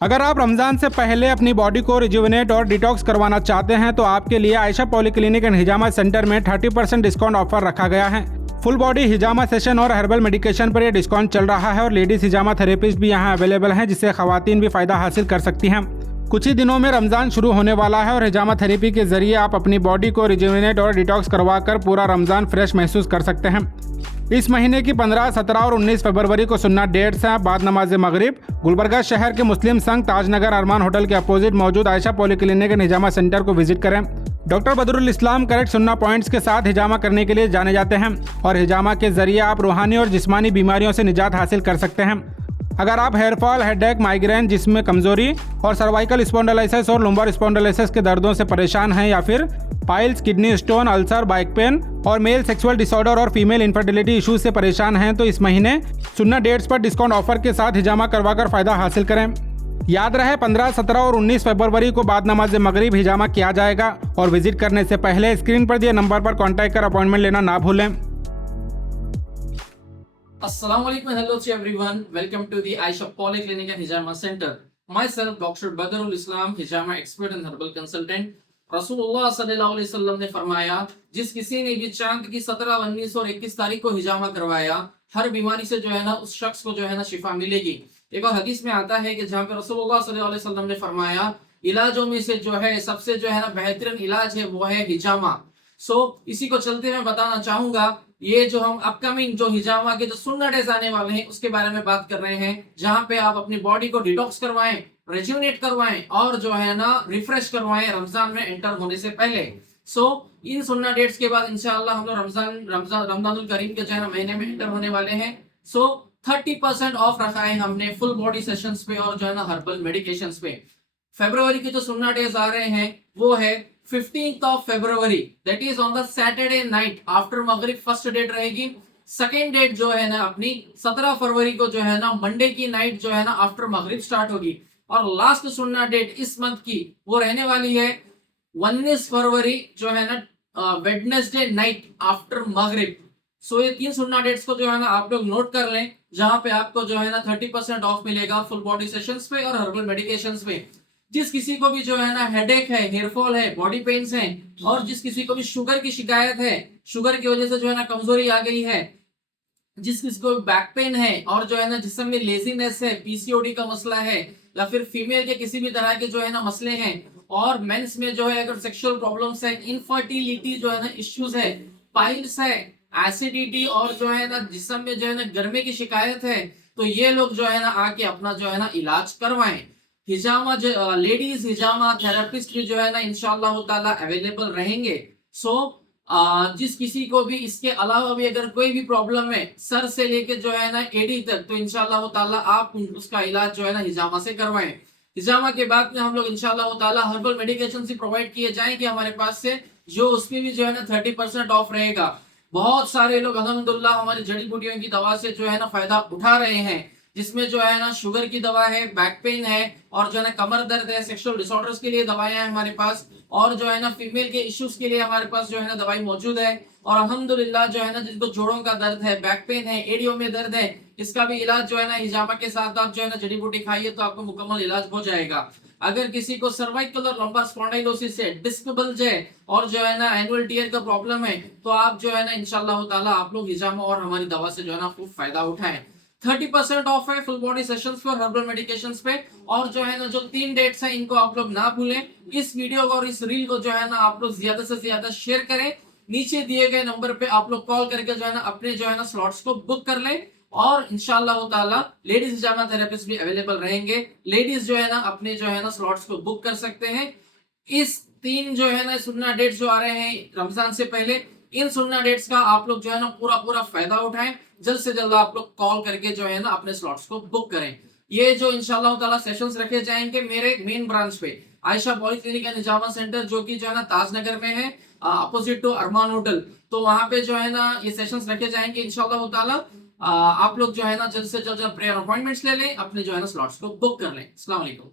अगर आप रमज़ान से पहले अपनी बॉडी को रिजुविनेट और डिटॉक्स करवाना चाहते हैं तो आपके लिए Ayesha polyclinic and hijama centre में 30% डिस्काउंट ऑफर रखा गया है। फुल बॉडी हिजामा सेशन और हर्बल मेडिकेशन पर यह डिस्काउंट चल रहा है और लेडीज हिजामा थेरेपिस्ट भी यहां अवेलेबल हैं, जिससे खवातीन भी फायदा हासिल कर सकती हैं। कुछ ही दिनों में रमज़ान शुरू होने वाला है और हिजामा थेरेपी के जरिए आप अपनी बॉडी को रिजुविनेट और डिटॉक्स करवाकर पूरा रमज़ान फ्रेश महसूस कर सकते हैं। इस महीने की 15, 17 और 19 फरवरी को सुन्नत डेट्स हैं। बाद नमाज मगरिब गुलबर्गा शहर के मुस्लिम संघ ताजनगर अरमान होटल के अपोजिट मौजूद Ayesha polyclinic and hijama centre को विजिट करें। डॉक्टर बदरुल इस्लाम करेक्ट सुन्ना पॉइंट्स के साथ हिजामा करने के लिए जाने जाते हैं और हिजामा के जरिए आप रूहानी और जिस्मानी बीमारियों से निजात हासिल कर सकते हैं। अगर आप हेयरफॉल, हेडेक, माइग्रेन, जिस्म में कमजोरी और सर्वाइकल स्पॉन्डिलोसिस और लुम्बर स्पॉन्डिलोसिस के दर्दों से परेशान हैं, या फिर piles, kidney stone, ulcer, back pain और मेल सेक्सुअल डिसऑर्डर और फीमेल इनफर्टिलिटी इश्यूज से परेशान हैं, तो इस महीने सुन्नत डेट्स पर डिस्काउंट ऑफर के साथ हिजामा करवाकर फायदा हासिल करें। याद रहे 15, 17 और 19 फरवरी को बाद नमाज मगरिब हिजामा किया जाएगा और विजिट करने से पहले स्क्रीन पर दिए नंबर पर कॉन्टैक्ट कर अपॉइंटमेंट लेना ना भूलें। Assalamualaikum, hello to everyone. Welcome to the Aisha Polyclinic and Hijama Center. Myself, Dr. Badrul Islam, Hijama expert and herbal consultant. रसूलुल्लाह सल्लल्लाहु अलैहि वसल्लम ने फरमाया, जिस किसी ने भी चांद की 17, 19 और 21 तारीख को हिजामा करवाया, हर बीमारी से जो है ना उस शख्स को जो है ना शिफा मिलेगी। एक और हदीस में आता है कि जहाँ पे रसूलुल्लाह सल्लल्लाहु अलैहि वसल्लम ने फरमाया, इलाजों में से जो है सबसे जो है ना बेहतरीन इलाज है वो है हिजामा। इसी को चलते मैं बताना चाहूंगा, ये जो हम अपकमिंग जो हिजामा के जो सुन्नत डेज आने वाले हैं उसके बारे में बात कर रहे हैं, जहां पे आप अपनी बॉडी को डिटॉक्स करवाएं, रेजुनेट करवाएं और जो है ना रिफ्रेश करवाएं रमजान में एंटर होने से पहले। इन सुन्नत डेट्स के बाद इंशाल्लाह हम लोग रमजानुल करीम के जो है ना महीने में एंटर होने वाले हैं। 30% ऑफ रखा है हमने फुल बॉडी सेशंस पे और जो है ना हर्बल मेडिकेशंस पे। फरवरी के जो सुन्नत डेज आ रहे हैं वो है 15th of February, that is on the Saturday night after Maghrib first date रहेगी। सेकेंड डेट जो है ना अपनी 17 फरवरी को जो है ना मंडे की नाइट जो है ना आफ्टर मगरिब स्टार्ट होगी और लास्ट सुन्नत डेट इस मंथ की वो रहने वाली है 19 फरवरी जो है ना वेडनेसडे नाइट आफ्टर मगरिब। ये 3 सुन्नत डेट्स को जो है ना आप लोग नोट कर लें, जहां पे आपको जो है ना 30% ऑफ मिलेगा फुल बॉडी सेशंस पे और हर्बल मेडिकेशंस पे। जिस किसी को भी जो है ना हेडेक है, हेयरफॉल है, बॉडी पेन्स है और जिस किसी को भी शुगर की शिकायत है, शुगर की वजह से जो है ना कमजोरी आ गई है, जिस किसी को बैक पेन है और जो है ना जिस्म में लेजीनेस है, पीसीओडी का मसला है, या फिर फीमेल के किसी भी तरह के जो है ना मसले हैं, और मेंस में जो है अगर सेक्सुअल प्रॉब्लम्स है, इनफर्टिलिटी जो है ना इश्यूज है, पाइल्स है, एसिडिटी और जो है ना जिस्म में जो है ना गर्मी की शिकायत है, तो ये लोग जो है ना आके अपना जो है ना इलाज करवाएं। हिजामा लेडीज हिजामा थेरेपिस्ट भी जो है ना इंशाअल्लाह ताला अवेलेबल रहेंगे। जिस किसी को भी इसके अलावा भी अगर कोई भी प्रॉब्लम है सर से लेके जो है ना एडी तक, तो इंशाअल्लाह ताला आप उसका इलाज जो है ना हिजामा से करवाएं। हिजामा के बाद में हम लोग इंशाअल्लाह ताला हर्बल मेडिकेशन से प्रोवाइड किए जाएंगे हमारे पास से, जो उसमें भी जो है ना 30% ऑफ रहेगा। बहुत सारे लोग अल्हम्दुलिल्लाह हमारी जड़ी बूटियों की दवा से जो है ना फायदा उठा रहे हैं, जिसमें जो है ना शुगर की दवा है, बैक पेन है और जो है ना कमर दर्द है, सेक्सुअल डिसऑर्डर्स के लिए दवाएं हैं हमारे पास, और जो है ना फीमेल के इश्यूज के लिए हमारे पास जो है ना दवाई मौजूद है। और अल्हम्दुलिल्लाह जो है ना जिनको जोड़ों का दर्द है, बैक पेन है, एडियो में दर्द है, इसका भी इलाज जो है ना हिजामा के साथ आप जो है ना जड़ी बूटी खाइए तो आपको मुकम्मल इलाज हो जाएगा। अगर किसी को सर्वाइकल और लंबर स्पॉन्डिलोसिस है, डिस्क बल्ज है और जो है ना एनुअल टियर का प्रॉब्लम है, तो आप जो है ना इंशाल्लाह ताला आप लोग हिजामा और हमारी दवा से जो है ना खूब फायदा उठाएं। 30% ऑफ है फुल बॉडी सेशंस पे और हर्बल मेडिकेशंस पे। और जो है ना जो 3 डेट्स हैं इनको आप लोग ना भूलें। इस वीडियो को और इस रील को जो है ना आप लोग ज्यादा से ज्यादा शेयर करें। नीचे दिए गए नंबर पे आप लोग कॉल करके जो है ना अपने जो है ना स्लॉट्स को बुक कर लें और इंशाअल्लाह ताला लेडीज हिजामा थेरेपिस्ट भी अवेलेबल रहेंगे। लेडीज जो है ना अपने जो है ना स्लॉट्स को बुक कर सकते हैं। इस 3 जो है ना सुन्नत डेट्स जो आ रहे हैं रमजान से पहले, इन सुन्नत डेट्स का आप लोग जो है ना पूरा फायदा उठाएं। जल्द से जल्द आप लोग कॉल करके जो है ना अपने स्लॉट्स को बुक करें। ये जो इंशाल्लाह ताला सेशंस रखे जाएंगे मेरे मेन ब्रांच पे Ayesha polyclinic and hijama centre, जो कि जो है ना ताजनगर में है, अपोजिट टू अरमान होटल। तो वहां पे जो है ना ये सेशंस रखे जाएंगे इंशाल्लाह ताला। आप लोग जो है ना जल्द से जल्द प्रेयर अपॉइंटमेंट्स ले लें, अपने जो है ना स्लॉट्स को बुक कर लें। अस्सलाम वालेकुम।